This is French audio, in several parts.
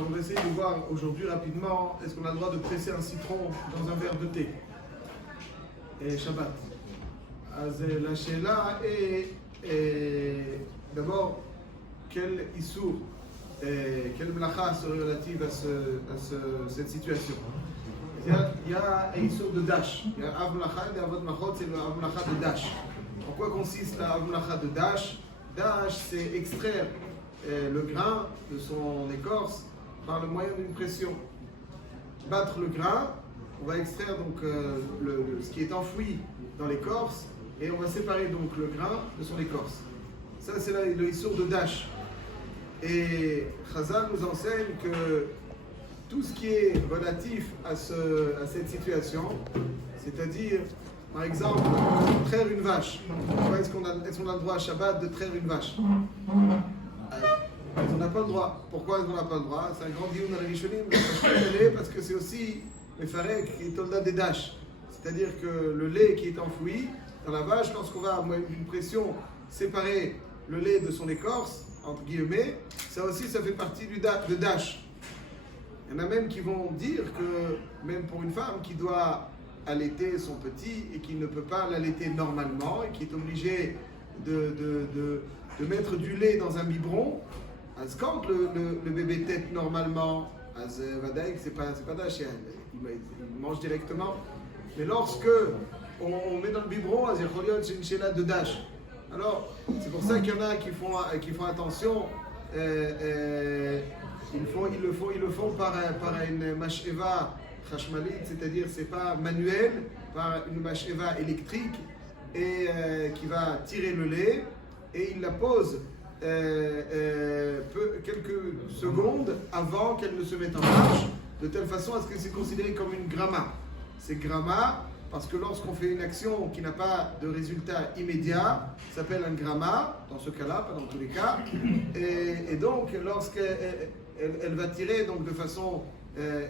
Alors on va essayer de voir aujourd'hui rapidement, est-ce qu'on a le droit de presser un citron dans un verre de thé et Shabbat. אז la שאלה est d'abord quel issur, quelle melacha serait relative à cette situation. Il y a un issur de dash, il y a av melacha et avot machot, c'est le av melacha de dash. En quoi consiste la av melacha de dash? Dash, c'est extraire le grain de son écorce par le moyen d'une pression. Battre le grain, on va extraire donc ce qui est enfoui dans l'écorce et on va séparer donc le grain de son écorce. Ça c'est le issur de dash. Et Chazal nous enseigne que tout ce qui est relatif à cette situation, c'est-à-dire par exemple traire une vache. Est-ce qu'on a le droit à Shabbat de traire une vache? On n'a pas le droit. Pourquoi on n'a pas le droit? C'est un grand dioun à la Rishonim, parce que c'est aussi le farek qui est au-delà des dash. C'est-à-dire que le lait qui est enfoui dans la vache, lorsqu'on va à une pression séparer le lait de son écorce, entre guillemets, ça aussi ça fait partie de dash. Il y en a même qui vont dire que même pour une femme qui doit allaiter son petit et qui ne peut pas l'allaiter normalement et qui est obligée de mettre du lait dans un biberon, quand le bébé tète normalement, c'est pas dash, il mange directement. Mais lorsque on met dans le biberon, c'est une chéla de dash. Alors, c'est pour ça qu'il y en a qui font attention. Ils le font par une mash'eva chashmalit, c'est-à-dire c'est pas manuel, par une mash'eva électrique et qui va tirer le lait et il la pose quelques secondes avant qu'elle ne se mette en marche, de telle façon à ce que c'est considéré comme une gramma. C'est gramma parce que lorsqu'on fait une action qui n'a pas de résultat immédiat, ça s'appelle un gramma, dans ce cas-là, pas dans tous les cas. Et donc, lorsqu'elle va tirer donc, de façon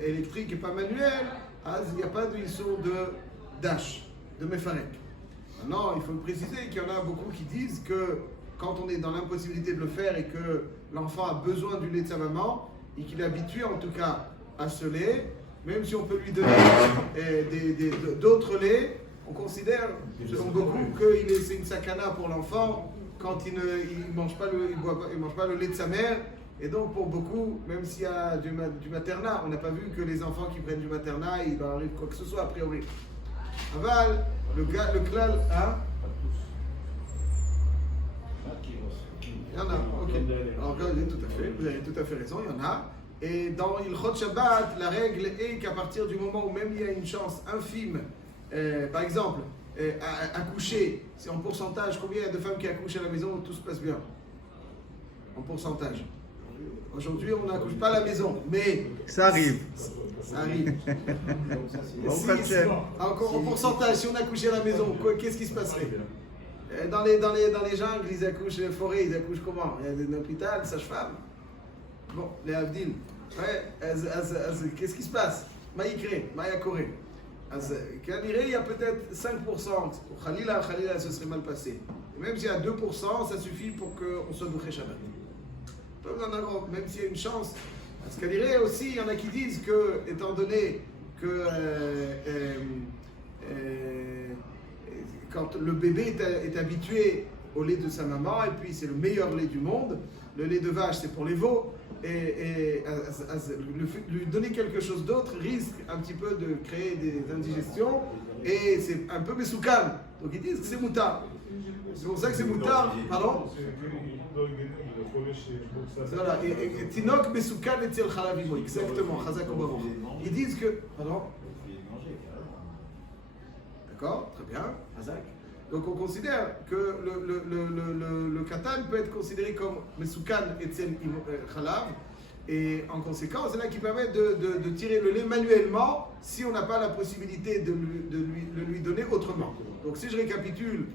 électrique et pas manuelle, il n'y a pas de issur de dash, de mefarek. Maintenant, il faut préciser qu'il y en a beaucoup qui disent que quand on est dans l'impossibilité de le faire et que l'enfant a besoin du lait de sa maman, et qu'il est habitué en tout cas à ce lait, même si on peut lui donner d'autres laits, on considère, selon beaucoup, que c'est une sakana pour l'enfant quand il ne mange pas le lait de sa mère. Et donc pour beaucoup, même s'il y a du maternat, on n'a pas vu que les enfants qui prennent du maternat, il leur arrive quoi que ce soit a priori. Aval, le klal, hein? Il y en a, ok. Alors, vous avez tout à fait raison, il y en a. Et dans Ilchot Shabbat, la règle est qu'à partir du moment où même il y a une chance infime, par exemple, accoucher, c'est en pourcentage, combien il y a de femmes qui accouchent à la maison où tout se passe bien? En pourcentage. Aujourd'hui, on n'accouche pas à la maison, mais... Ça arrive. Ça arrive. Encore en pourcentage, si on accouchait à la maison, qu'est-ce qui se passerait? Dans les jungles, ils accouchent, les forêts, ils accouchent comment? Il y a un hôpital, sage-femme. Bon, les Avdil. Ouais, qu'est-ce qui se passe? Maïkré, Maïakoré. Il y a peut-être 5%. Khalila, ce serait mal passé. Et même s'il y a 2%, ça suffit pour qu'on soit bouché Shabbat. Pas besoin d'un grand, même s'il y a une chance. Parce qu'à dire aussi, il y en a qui disent que, étant donné que quand le bébé est habitué au lait de sa maman, et puis c'est le meilleur lait du monde, le lait de vache c'est pour les veaux, et lui donner quelque chose d'autre risque un petit peu de créer des indigestions, et c'est un peu mesoukan. Donc ils disent que c'est moutard. C'est pour ça que c'est moutard. Pardon? Voilà, et Tinok mesoukan et Tzel Chalavimo, exactement, Chazak Obaruch. Ils disent que. Pardon? D'accord, très bien, Hazak. Donc on considère que le katan peut être considéré comme mesoukan etzel chalav, et en conséquence, c'est là qui permet de tirer le lait manuellement si on n'a pas la possibilité de lui donner autrement. Donc si je récapitule,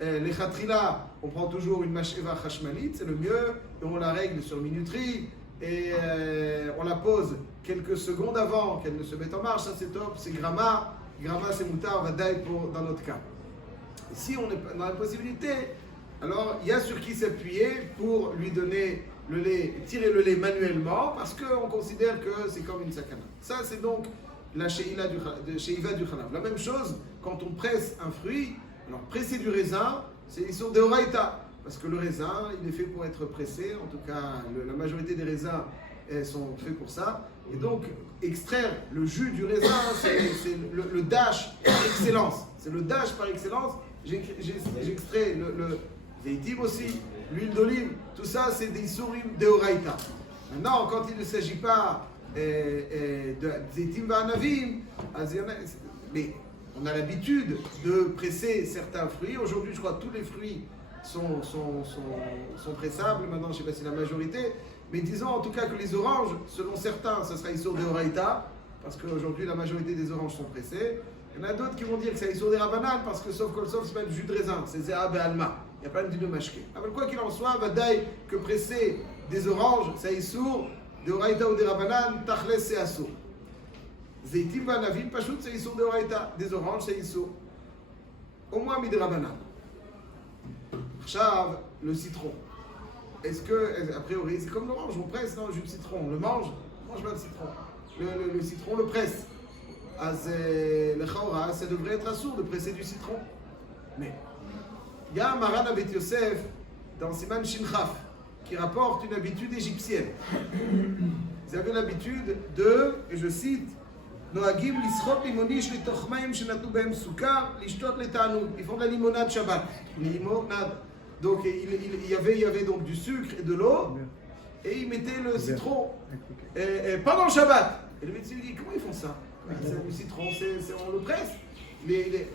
les khatrila, on prend toujours une mash'eva chashmalit, c'est le mieux, et on la règle sur minuterie, et on la pose quelques secondes avant qu'elle ne se mette en marche, ça c'est top, c'est gramma. Gramma c'est moutar, va d'aille dans notre cas. Et si on est dans la possibilité, alors il y a sur qui s'appuyer pour lui donner tirer le lait manuellement parce qu'on considère que c'est comme une sakana. Ça, c'est donc la she'iva du chalav. La même chose, quand on presse un fruit, alors presser du raisin, c'est l'issur de Horaïta. Parce que le raisin, il est fait pour être pressé. En tout cas, la majorité des raisins sont faits pour ça. Et donc, extraire le jus du raisin, c'est le dash par excellence. C'est le dash par excellence. J'extrais le zeytim aussi, l'huile d'olive. Tout ça, c'est des isurim de Horaïta. Maintenant, quand il ne s'agit pas de zeytim va'anavim, mais on a l'habitude de presser certains fruits. Aujourd'hui, je crois que tous les fruits sont pressables. Maintenant, je ne sais pas si la majorité, mais disons en tout cas que les oranges, selon certains, ce sera Issour de Horaïta, parce qu'aujourd'hui, la majorité des oranges sont pressées. Il y en a d'autres qui vont dire que c'est Issour des Rabanan, parce que sauf kol sauf, c'est pas du jus de raisin, c'est Zéa Be'alma. Il n'y a pas de de mashké. Alors, quoi qu'il en soit, Vadaï, que presser des oranges, c'est Issour de Horaïta ou des Rabanan, Tachles, c'est Assour. Zeytim Vanavim, Pachout, c'est Issour de Horaïta. Des oranges, c'est Issour. Au moins, Mid Rabanan. Chav, le citron. Est-ce que, a priori, c'est comme l'orange, on presse, non, le jus de citron, on le mange pas le citron. Le citron, on le presse. Le chaura, ça devrait être assourd de presser du citron. Mais, il y a un Maran Abet Yosef, dans Siman Shinchaf, qui rapporte une habitude égyptienne. Ils avaient l'habitude de, et je cite, Noagim lischot limonish litoch maim shenatu behem sukar lishtot letanu. Ils font de la limonade Shabbat. Limonade. Donc il y avait donc du sucre et de l'eau, et ils mettaient le citron pendant le Shabbat. Et le médecin lui dit, comment ils font ça? Le citron, on le presse.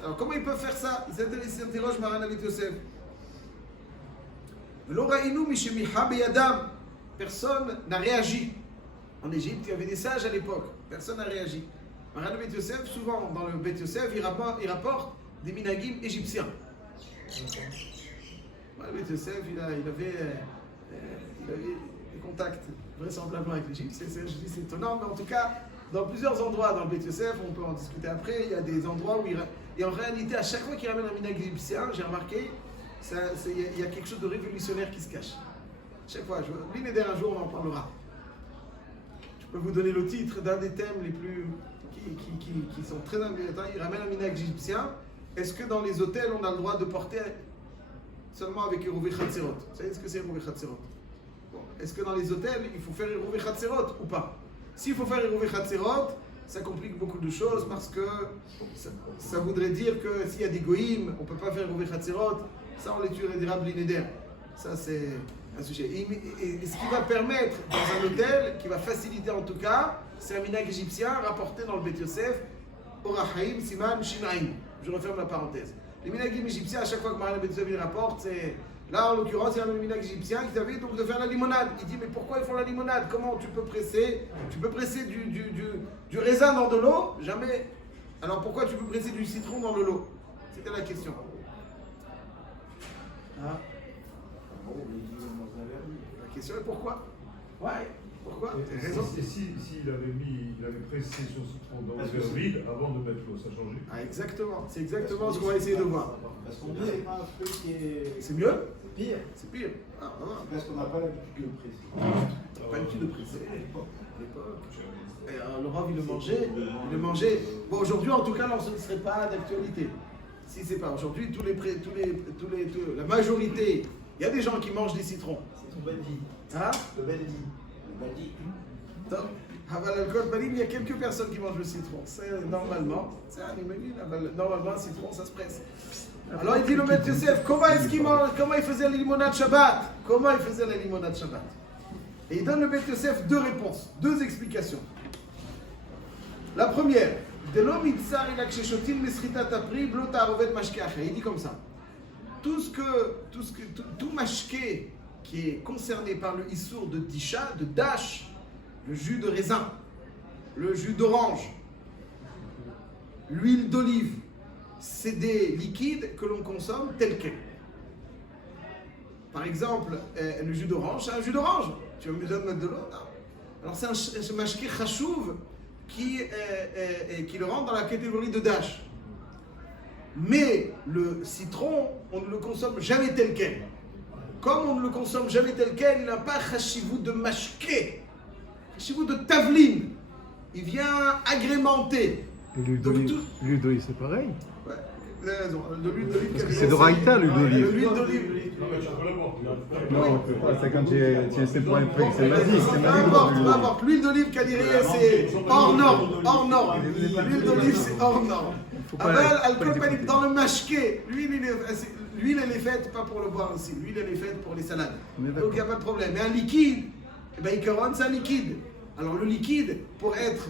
Alors comment ils peuvent faire ça? Ils s'interrogent Maran Abet Yosef. Personne n'a réagi. En Égypte, il y avait des sages à l'époque. Personne n'a réagi. Maran Abet Yosef, souvent dans le Bet Yosef, il rapporte des minagim égyptiens. Le Bet Yosef, il avait des contacts vraisemblablement avec l'Égypte. Je dis c'est étonnant, mais en tout cas, dans plusieurs endroits dans le Bet Yosef, on peut en discuter après, il y a des endroits où et en réalité, à chaque fois qu'il ramène un minag égyptien, j'ai remarqué, il y a quelque chose de révolutionnaire qui se cache. Chaque fois, Blinéder, un jour, on en parlera. Je peux vous donner le titre d'un des thèmes les plus qui sont très intéressants. Il ramène un minag égyptien. Est-ce que dans les hôtels, on a le droit de porter seulement avec Eruvé Chatzerot? Vous savez ce que c'est Eruvé Chatzerot? Bon. Est-ce que dans les hôtels, il faut faire Eruvé Chatzerot ou pas? S'il faut faire Eruvé Chatzerot, ça complique beaucoup de choses parce que ça voudrait dire que s'il y a des goïms, on ne peut pas faire Eruvé Chatzerot. Ça, on les tuerait des Rabbi Neder. Ça, c'est un sujet. Et ce qui va permettre dans un hôtel, qui va faciliter en tout cas, c'est un minag égyptien rapporté dans le Bet Yosef, Orachaim, Siman, Shinaim. Je referme la parenthèse. Les minagim égyptiens, à chaque fois que Maran Abet Yosef il rapporte, c'est. Là, en l'occurrence, il y a un minag égyptien qui avait donc de faire la limonade. Il dit, mais pourquoi ils font la limonade? Comment tu peux presser? Tu peux presser du raisin dans de l'eau? Jamais. Alors pourquoi tu peux presser du citron dans de l'eau? C'était la question. Ah. La question est pourquoi? Ouais. Pourquoi? S'il avait pressé son citron dans le verre vide avant de mettre l'eau, ça changeait? Ah, exactement. C'est exactement ce qu'on va essayer de voir. Parce qu'on dit, c'est pas un truc qui est. C'est mieux? C'est pire. C'est pire. Ah, parce qu'on n'a pas l'habitude de presser. Pas l'habitude de presser. À l'époque. Le Rav, il le mangeait. Bon, aujourd'hui, en tout cas, ce ne serait pas d'actualité. Si c'est pas aujourd'hui, la majorité, il y a des gens qui mangent des citrons. C'est ton bandi. Hein? Le bandi. Le bandi. Il y a quelques personnes qui mangent le citron. C'est normalement, normalement, un citron, ça se presse. Alors il dit le maître Yosef, comment il faisait la limonade Shabbat? Comment il faisait la limonade Shabbat? Et il donne le maître Yosef deux réponses, deux explications. La première, il dit comme ça. Tout mashké qui est concerné par le issour de disha, de dash, le jus de raisin, le jus d'orange, l'huile d'olive, c'est des liquides que l'on consomme tels quels. Par exemple, le jus d'orange, c'est un jus d'orange. Tu as besoin de mettre de l'eau? Non. Alors c'est un mashké chachouv qui le rentre dans la catégorie de dash. Mais le citron, on ne le consomme jamais tel quel. comme on ne le consomme jamais tel quel, il n'a pas chashivut de mashke, chashivut de tavline. Il vient agrémenter. Et l'huile d'olive, c'est pareil. Ouais, vous avez raison. De l'huile d'olive. Parce que c'est de Raïta, l'huile d'olive. L'huile d'olive. Non, mais tu peux l'avoir. Non, c'est quand c'est pour un truc, c'est magique. Peu importe. L'huile d'olive Kaniré, c'est hors norme. Hors norme. L'huile d'olive, c'est hors norme. Dans le mashké, l'huile, elle est faite pas pour le boire aussi. L'huile, elle est faite pour les salades. Donc, il n'y a pas de problème. Mais un liquide, Ikaron, c'est un liquide. Alors, le liquide, pour être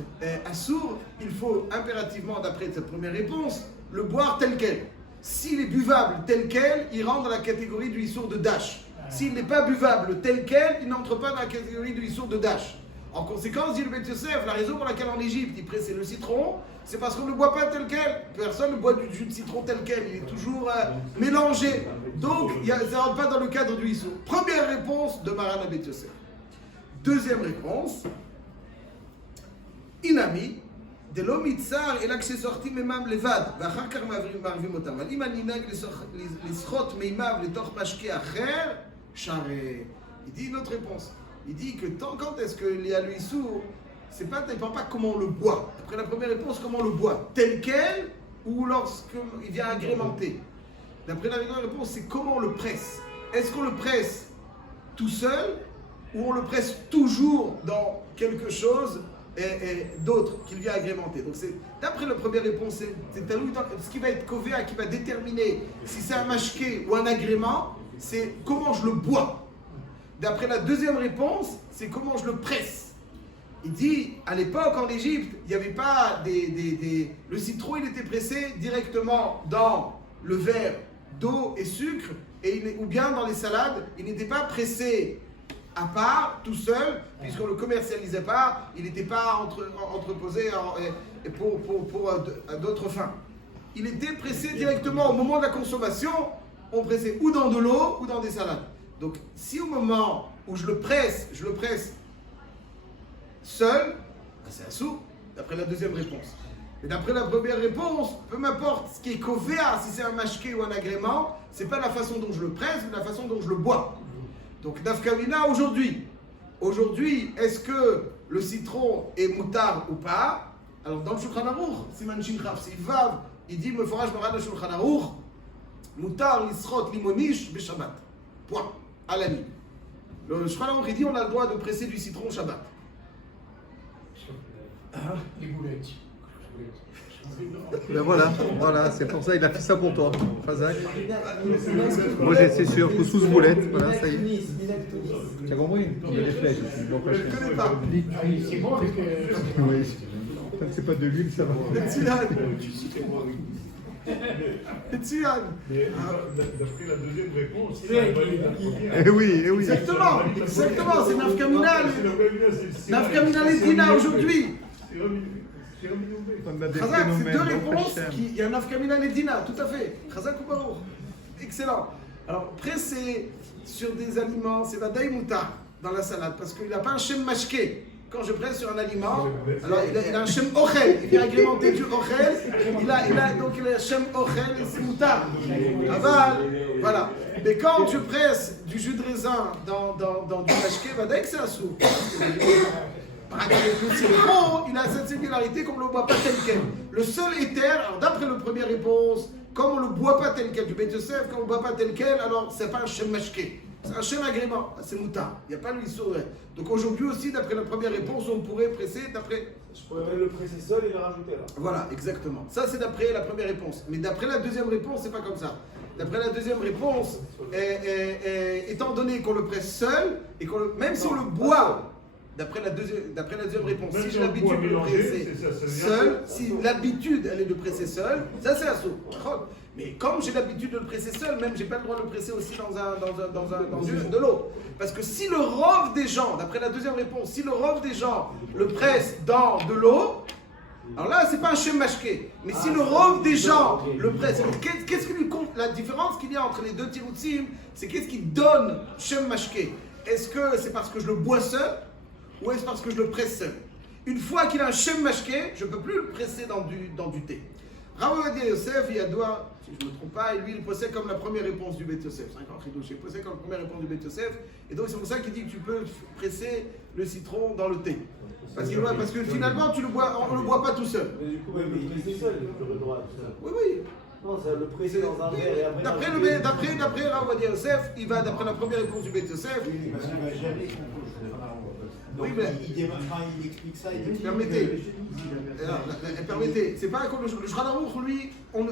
assourd, il faut impérativement, d'après cette première réponse, le boire tel quel. S'il est buvable tel quel, il rentre dans la catégorie du issour de Dash. S'il n'est pas buvable tel quel, il n'entre pas dans la catégorie du issour de Dash. En conséquence, dit le Beth Yosef, la raison pour laquelle en Égypte il pressait le citron, c'est parce qu'on ne le boit pas tel quel. Personne ne boit du jus de citron tel quel, il est toujours mélangé. Donc, ça ne rentre pas dans le cadre du issour. Première réponse de Maran Beth Yosef. Deuxième réponse, Inami. De l'homme itzar et là que c'est sorti memam levad ואחר כך מערבים אותם אבל אם הנהג לשחות מימיו לתוך משקה אחר שהרי il dit une autre réponse il dit que quand est-ce qu'il y a le issour c'est pas, il ne parle pas comment on le boit après la première réponse comment on le boit tel quel ou lorsqu'il vient agrémenter d'après la deuxième réponse c'est comment on le presse est-ce qu'on le presse tout seul ou on le presse toujours dans quelque chose et d'autres qu'il vient agrémenter. Donc d'après la première réponse, c'est ce qui va être covéa, qui va déterminer si c'est un mashké ou un agrément, c'est comment je le bois. D'après la deuxième réponse, c'est comment je le presse. Il dit, à l'époque en Égypte, il n'y avait pas le citron, il était pressé directement dans le verre d'eau et sucre, ou bien dans les salades, il n'était pas pressé à part, tout seul, puisqu'on ne le commercialisait pas, il n'était pas entreposé pour d'autres fins. Il était pressé directement au moment de la consommation, on pressait ou dans de l'eau ou dans des salades. Donc, si au moment où je le presse seul, c'est un sou, d'après la deuxième réponse. Mais d'après la première réponse, peu m'importe ce qui est covéa, si c'est un mashké ou un agrément, c'est pas la façon dont je le presse, mais la façon dont je le bois. Donc, Nafkamina, aujourd'hui, est-ce que le citron est moutar ou pas? Alors, dans le Shulchan Aruch, Siman Shin Chaf, c'est Vav, il dit, me forage Maran le Shulchan Aruch, moutar lisrot limonish be Shabbat. Point. À la nuit. Le Shulchan Aruch, il dit, on a le droit de presser du citron Shabbat. Les boulettes. Ben voilà, c'est pour ça il a fait ça pour toi, Fazak. Moi c'est sûr, couscous boulette, voilà, ça y est. Tu as compris? Il y a des flèches ici. Je ne connais pas. C'est bon avec. Oui. Tant que c'est pas de l'huile, ça va. Tzian. Mais d'après la deuxième réponse, c'est la première. Eh oui. Exactement, c'est Nafkamina Ledina aujourd'hui. Chazak, c'est deux réponses. Il y a Nafkamina Ledina, tout à fait. Chazak ou Baruch. Excellent. Alors, presser sur des aliments, c'est la daïmouta dans la salade, parce qu'il n'a pas un shem mashké. Quand je presse sur un aliment, alors il a un shem ochel, il vient agrémenter du ochel, il a un shem ochel et c'est moutar. Aval, voilà. Mais quand je presse du jus de raisin dans du mashké, dès que c'est un sou. Le citron, il a cette singularité qu'on ne le boit pas tel quel. Le seul éther, alors d'après la première réponse, comme on ne le boit pas tel quel, du Beth Yosef, quand on ne le boit pas tel quel, alors c'est pas un shem mashké. C'est un shem agrément, c'est moutar. Il n'y a pas l'histoire. Donc aujourd'hui aussi, d'après la première réponse, on pourrait presser d'après. Je pourrais le presser seul et le rajouter là. Voilà, exactement. Ça, c'est d'après la première réponse. Mais d'après la deuxième réponse, c'est pas comme ça. D'après la deuxième réponse, étant donné qu'on le presse seul, et même si on le boit, d'après la deuxième réponse, si j'ai l'habitude de le presser seul, si l'habitude elle est de presser seul, ça c'est un saut. Mais comme j'ai l'habitude de le presser seul, même j'ai pas le droit de le presser aussi dans de l'eau. Parce que si le rove des gens, d'après la deuxième réponse, si le rove des gens le presse dans de l'eau, alors là c'est pas un shem mashké. Mais si le rove des gens le presse, qu'est-ce qui lui compte? La différence qu'il y a entre les deux tiroutsim, c'est qu'est-ce qui donne shem mashké? Est-ce que c'est parce que je le bois seul? Ou est-ce parce que je le presse seul? Une fois qu'il a un shem mashké, je ne peux plus le presser dans du thé. Rav Yosef, il y a doigt, si je ne me trompe pas, et lui, il possède comme la première réponse du Beth Yosef. C'est encore Chidouche, il possède comme la première réponse du Beth Yosef. Et donc, c'est pour ça qu'il dit que tu peux presser le citron dans le thé. Parce que finalement, on ne le boit pas tout seul. Mais du coup, même il est seul, le droit. Oui, oui. Non, ça le presser dans un verre et après. D'après Rav Yosef, il va d'après la première réponse du Beth Yosef. Parce qu'il va jamais Oui, donc, mais il explique ça. permettez, c'est pas comme le Shulchan Aruch, lui, on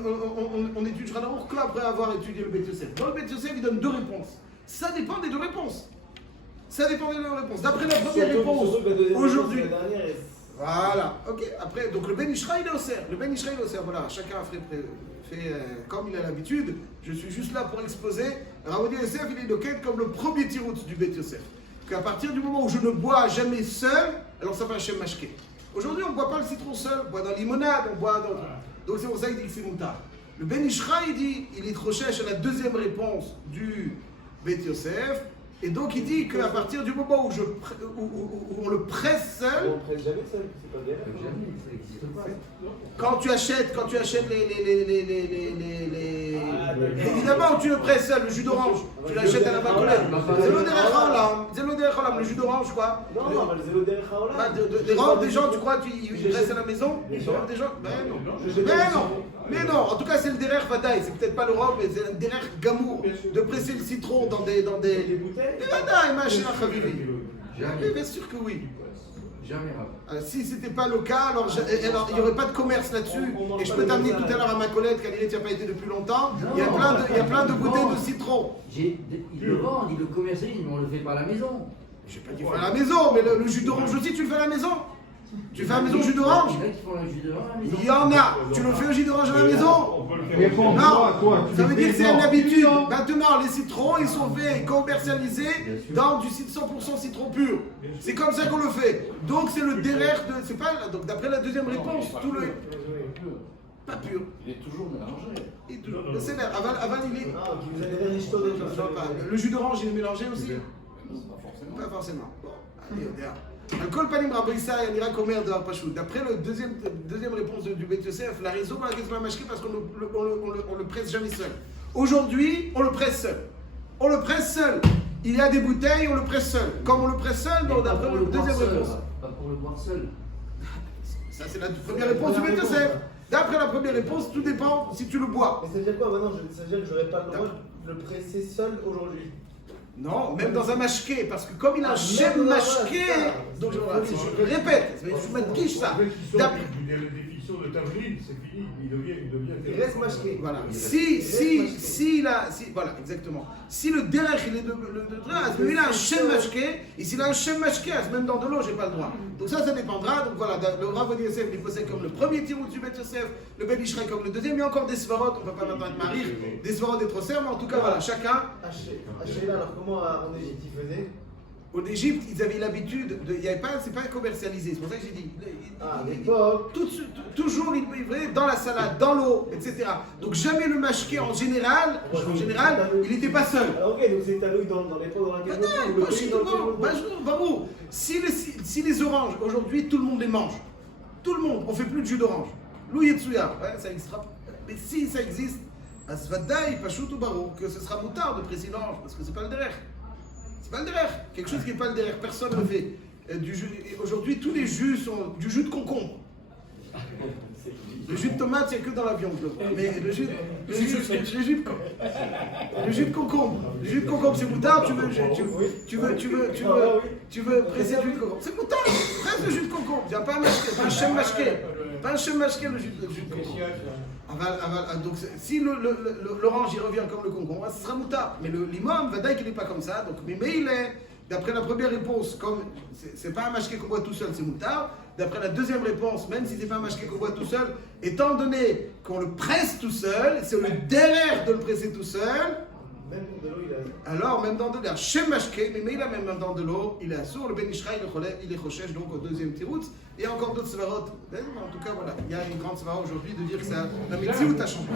étudie le Shulchan Aruch qu'après avoir étudié le Beth Yosef. Dans le Beth Yosef, il donne deux réponses. Ça dépend des deux réponses. D'après la première réponse, aujourd'hui. Voilà, ok. Après, donc le Ben Ishra, il est au cerf. Voilà, chacun fait comme il a l'habitude. Je suis juste là pour exposer. Rav Yosef, il est de quête comme le premier tirout du Beth Yosef. Qu'à partir du moment où je ne bois jamais seul, alors ça fait un shem mashké. Aujourd'hui, on ne boit pas le citron seul, on boit dans la limonade, on boit dans... Donc c'est pour ça qu'il dit que c'est moutar. Le Ben Ishra, il dit, il est trop cher à la deuxième réponse du Beth Yosef. Et donc il dit qu'à partir du moment où on le presse seul, On presse jamais seul, c'est pas bien. Ça n'existe pas. quand tu achètes évidemment tu le presses seul, le jus d'orange, tu l'achètes à la bacolette. C'est le derech haolam, le jus d'orange quoi. Non, mais c'est le derech haolam. Des gens, tu crois, ils pressent à la maison? Des gens? Mais non, en tout cas c'est le derech vadaï, c'est peut-être pas l'Europe, mais c'est un derech gamour de presser le citron dans des bouteilles. vadaï, machin, chavivi. Jamais. Bien sûr que oui. Jamais rap. Si c'était pas le cas, alors il n'y aurait pas de commerce là-dessus. Et je peux t'amener tout à l'heure à ma collègue, car il n'y a pas été depuis longtemps. Il y a plein de bouteilles de citron. Ils le vendent, ils le commercialisent, mais on le fait pas à la maison. Je n'ai pas dit faire à la maison, mais le jus d'orange aussi, tu le fais à la maison. Tu fais à la maison jus d'orange? Il y en a qui font le jus d'orange à la maison. Il y en a. Tu le fais au jus d'orange à la maison? On peut le faire. Non, ça veut dire que c'est une habitude. Maintenant, les citrons, ils sont faits commercialisés dans du 100% citron pur. C'est comme ça qu'on le fait. Donc c'est le derrière de... C'est pas... Donc d'après la deuxième réponse, tout le... Pas pur. Il est toujours mélangé. C'est l'air. Aval, il est... Ah, qui vous a donné riche todé. Le jus d'orange, il est mélangé aussi? Pas forcément. Pas forcément. Bon, allez, on est là. Al-Kol Panim Rabbeissa et Nira Komer de Harpachou. D'après la deuxième réponse du Beth Yosef, la raison pour laquelle c'est pas mashké, parce qu'on le presse jamais seul. Aujourd'hui, on le presse seul. Il y a des bouteilles, on le presse seul. Comme on le presse seul, donc d'après la deuxième réponse. Pas pour le boire seul. Ça, c'est la première réponse du Beth Yosef. D'après la première réponse, tout dépend si tu le bois. Mais ça veut dire quoi maintenant? Ça veut dire que j'aurais pas le droit de le presser seul aujourd'hui. Non, même dans un mashké, parce que comme il a un shem mashké, donc je répète, je m'adquiche ça. Des fictions de Tavlin, c'est fini, il devient Il reste mashké. Voilà. Voilà, exactement. Si le derech il est de il a un shem mashké, et s'il a un shem mashké, même dans de l'eau, j'ai pas le droit. Donc ça dépendra. Donc voilà, le Rav Yosef, il possède comme le premier tirout du Beth Yosef, le Ben Ishra comme le deuxième, il y a encore des svarot, on ne peut pas maintenant être marir, des svarot des trosser, mais en tout cas, voilà, chacun. Hachéla, alors comment en Égypte ils faisaient? En Égypte, ils avaient l'habitude, c'est pas commercialisé, c'est pour ça que j'ai dit. À l'époque. Toujours, ils livraient dans la salade, dans l'eau, etc. Donc jamais le mashké en général, il n'était pas seul. Alors ok, donc c'est étalé dans l'époque dans laquelle on le pays dans lequel on le si les oranges, aujourd'hui, tout le monde les mange. Tout le monde, on ne fait plus de jus d'orange. Lou Yetsuya, ça existera. Mais si ça existe, Asvadaï, Pashut ou Barou, que ce sera moutard de presser l'orange, parce que c'est pas le derrière. C'est pas le derrière. Quelque chose qui n'est pas le derrière, personne ne le fait. Aujourd'hui, tous les jus sont du jus de concombre. Le jus de tomate, il n'y a que dans la viande. Mais le jus de concombre. Le jus de concombre, c'est moutard. Tu veux presser le jus de concombre. C'est moutard. Presse le jus de concombre. Il n'y a pas un shem mashké. Pas un shem mashké, le jus de concombre. Donc, si l'orange il revient comme le concombre, ce sera moutard. Mais le limon, Vadaï, il n'est pas comme ça. Donc, mais il est, d'après la première réponse, comme c'est pas un mashké qu'on boit tout seul, c'est moutard. D'après la deuxième réponse, même si c'est pas un mashké qu'on boit tout seul, étant donné qu'on le presse tout seul, c'est le derrière de le presser tout seul. Même dans de l'eau, il a. Alors, même dans de l'eau, chez mashké, mais il a même dans de l'eau, il est assourd, le Ben Ishra, il est chochesh, donc au deuxième tirout. Il y a encore d'autres svarot. En tout cas, voilà, il y a une grande svara aujourd'hui de dire que ça, la médecine a changé.